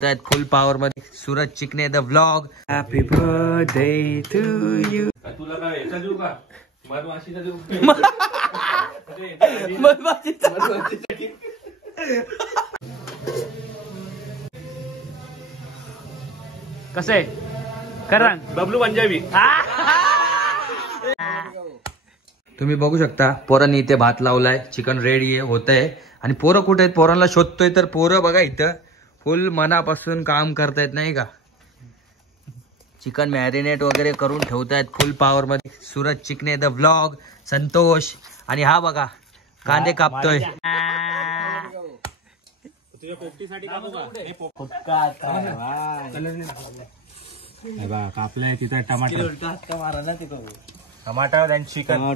फुल power मध्ये Suraj Chikne the vlog. Happy birthday to you. तुला काय याचा देऊ का? मधमाशीचा देऊ. कसं आहे करा बबलू पंजाबी. तुम्ही बघू शकता पोरांनी इथे भात लावलाय, चिकन रेडी आहे, होत आहे. आणि पोरं कुठे आहेत? पोरांना शोधतोय. तर पोरं बघा इथं फुल मनापासून काम करतायत नाही का. चिकन मॅरिनेट वगैरे करून ठेवतायत फुल पॉवर मध्ये. Suraj Chikne the vlog, Santosh. आणि हा बघा कांदे कापतोय. तुझ्या पोपटीसाठी कापू का? कापलाय तिथं टमाटर. टमाटर आणि चिकन.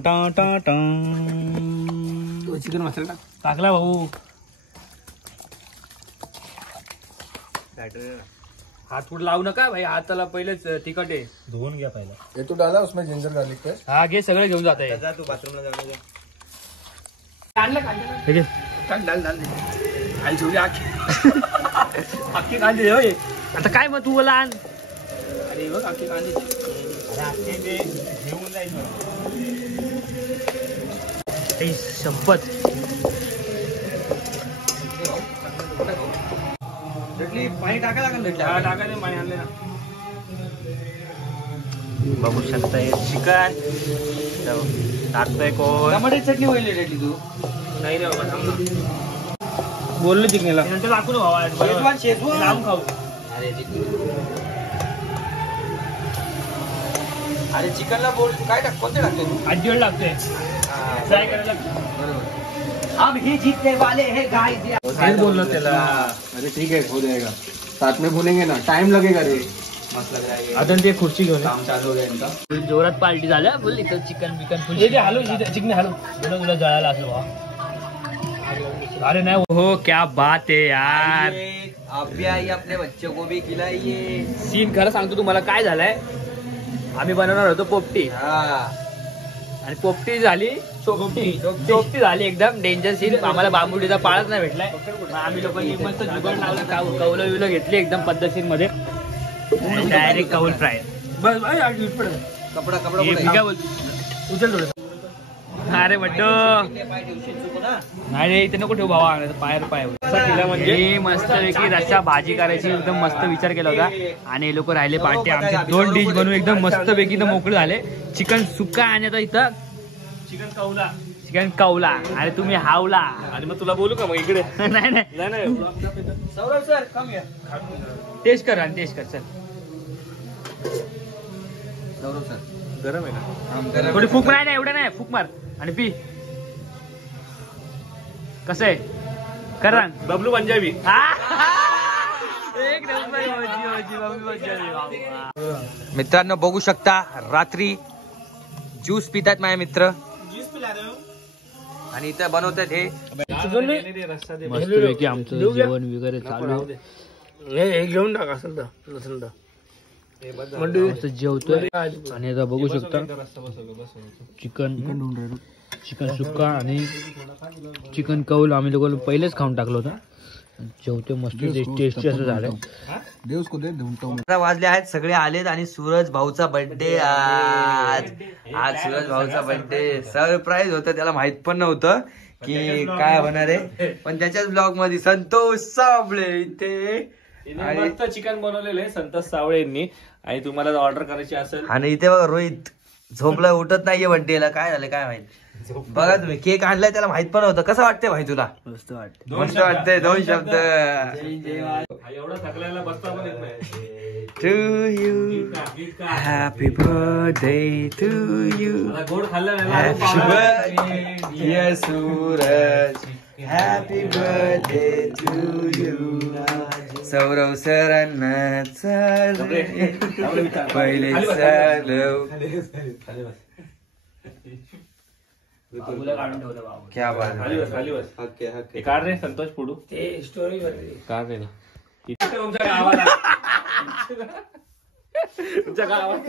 चिकन मसाला टाकला भाऊ. हाथ थोड़ा लावू नका भाई, हाताला पहिलेच तिखट आहे. धुवून घ्या पहिला. ये तू डाला उसमें जिंजर गार्लिक पेस्ट. हा घे सगळं घेऊन जात आहे. तू बाथरूमला जाऊन घे. अख्खी कांदे होय. आता काय मग तू बोला आण. अरे बघ अख्खी कांदे घेऊन जायचं. शपथ पाणी टाकायला लागेल. टाकायचं पाणी आणले ना. बघू शकताय चिकन टाकतोय कोण. टमाटर चटणी होईल रेटली तू. नाही रे बाबा थांब ना. बोललो चिकनेला नंतर टाकू ना भावा. लावून खाऊ. अरे चिकनला बोल काय टाक, कोणते टाकते तू? आजी वेळ लागतोय फ्राय करायला. हम ही जीतने वाले हैं गाइस. काय बोललो त्याला. अरे ठीक है हो जाएगा, साथ में भूनेंगे ना, टाइम लगेगा रे. मस्त लग रहा है. आता ते खुर्ची घेऊन काम चालू हो गया इनका. जोरात पार्टी झाल्या बोल. इथं चिकन बिकन फुल. हॅलो चिकने हॅलो. तुला जळायला असं भावा. अरे नाही हो क्या बात है यार. आप भी आइए, अपने बच्चों को भी खिलाइए. सीन खरं सांगतो तुम्हाला काय झालंय. आम्ही बनवणार होतो पोपटी आणि पोपटी झाली चोपटी झाली एकदम डेंजर सीन. आम्हाला बांबुडीचा पाळच नाही भेटलाय. आम्ही लोकांनी मस्त जुगाड लावलं, कौलं विलं घेतली एकदम पद्धतशीर मध्ये. डायरेक्ट कौल फ्राय. बस कपडा काय बोल उचल थोडं. अरे बड्डो नाही इथे नको ठेवू भावा. पायर पाय म्हणजे मस्त पैकी रस्सा भाजी करायची एकदम मस्त विचार केला होता. आणि हे लोक राहिले पार्टी. आमचे 2 डिश बनवून एकदम मस्त पैकी मोकळे झाले. चिकन सुक्का आणि आता इथं चिकन कौला. अरे तुम्ही हावला. आणि मग तुला बोलू का मग इकडे. नाही नाही सौरभ सर कम या. टेस्ट कर आणि टेस्ट कर चल. सौरभ सर गरम आहे ना. थोडी फूक नाही ना, एवढं नाही फूक मार आणि पी. कसं आहे करा बबलू पंजाबी. एक मित्रांनो बघू शकता रात्री ज्यूस पितात माझे मित्र. आणि इथं बनवतात हे मस्त पैकी आमचं जेवण वगैरे चालू. हे घेऊन टाक असेल तर नसेल तर. मस्त जेवतोय. आणि आता बघू शकता चिकन सुक्का आणि चिकन कौल आम्ही लोक पहिलेच खाऊन टाकलं होतं. जेवतोय मस्त टेस्टी असं झालंय. वाजले आहेत, सगळे आलेत. आणि सूरज भाऊचा बर्थडे आज सूरज भाऊचा बर्थडे. सरप्राईज होतं, त्याला माहित पण नव्हतं की काय होणार आहे. पण त्याच्याच ब्लॉग मध्ये संतोष साबळे इथे मस्त चिकन बनवलेलं आहे संतोष सावळे यांनी. आणि तुम्हाला ऑर्डर करायची असेल. आणि इथे बघा रोहित झोपला, उठत नाहीये बर्थडेला. काय झालं काय माहित. बघा तुम्ही केक आणलाय, त्याला माहित पण होतं. कसं वाटतंय भाई तुला? मस्त वाटतं. मस्त वाटतंय. 2 शब्द. एवढा थकलेला बसता पण येत नाही. To you happy birthday to you. गोड खाल्लं happy birthday Suraj. Happy birthday to you. Saurav सरांना पहिले सलव. क्या बात. खाली बस. काढ रे संतोष पुढू. ते स्टोरी काढ रे. तुमच्या गावाला तुमच्या गावात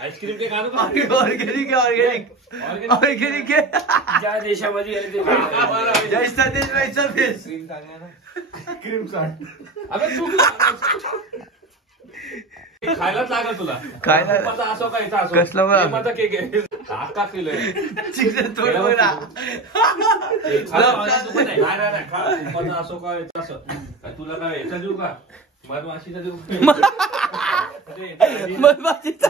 आईस्क्रीम के काढू का? ऑर्गेनिक ज्या देशामध्ये जैसा देश वैसा देश. क्रीम चाट. अबे खायलाच लागल तुला. खायला- तुपाचा असो का याचा असो. कसला बरं? माझा केक आहे. 10 किलो आहे. चिकन थोडं बघा. नाही खा. तुपाचा असो का याचा असो. काय तुला काय याचा देऊ का मधमाशीचा देऊ. मधमाशीचा.